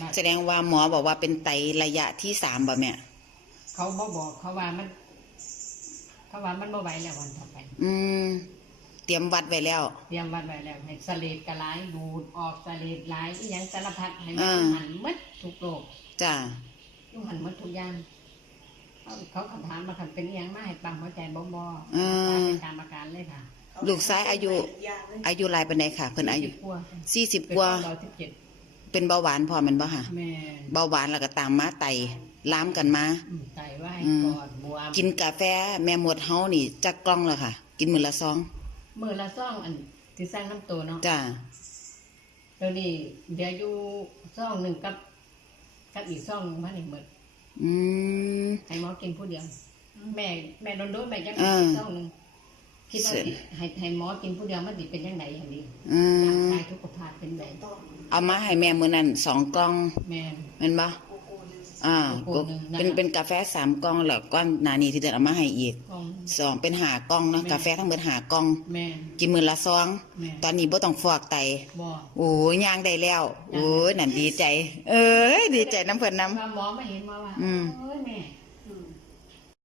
บัดแสดงว่าหมอบอกว่าเป็นไตระยะที่สามบ่แม่ เขาบ่บอกเขาว่ามัน เขาว่ามันบ่ไหวแล้ววันต่อไป อืม เตรียมวัดไว้แล้ว เตรียมวัดไว้แล้วให้สเลดกระไหลายดูดออกสเลดไหลายอีหยังสารพัดให้มันอ่าหันหมดทุกโรคจ้าต้องหันหมดทุกอย่าง เขาเขาคำถามมาคันเป็นอิหยังมาให้ปั๊มหัวใจบ่บ่อืมเป็นตามอาการเลยค่ะ ลูกซ้ายอายุ อายุหลายปานใดค่ะ เพิ่นอายุสิบกว่าสี่สิบเป็นกว่าร้อยสิบ เจ็ดเป็นเบาหวานพอแมันบ่ค่ะ แม่เบาหวานแล้วก็ตามมาไตล้ามกันมา อืมไตไว้อืมกอดบวมกินกาแฟแม่หมดเฮานี่จักกล้องแล้วค่ะ กินมื้อละซองมือละซ่องอันที่สร้างน้ำตัวเนาะจ้าเดี๋ยวนี้เดี๋ยวอยู่ซ่องหนึ่งกับ กับอีกซ่องหนึ่งมาหนึ่งหมดอืม ให้หมอกินผู้เดียว แม่แม่โดนโดนแม่ยังเออ ซ่องหนึ่ง คิดว่าเสร็จสิให้ให้หมอกินผู้เดียวมันดิเป็นยังไงอย่างนี้อืร่างมกายทุกภาพเป็นไงเอามาให้แม่มื้อนั้นสองกล่องแม่น แม่นบ่อ่าโกโก้หนึ่งนะคะเป็นเป็นกาแฟสามกล่องแล้วก้อนหนานี้ที่เดินเอามาให้อีกกอง สองเป็นหากล่องเนาะแม่ กาแฟทั้งหมดหากล่อง แม่นกินมื้อละซอง แม่นตอนนี้บ่ต้องฟอกไต บ่โอ้ยย่างได้แล้วย่างได้โอ้ยนั่นดีใจ เอ้ยดีใจน้ำเพิ่นน้ ว่าหมอมาเห็นมาว่าอืม เอ้ยแม่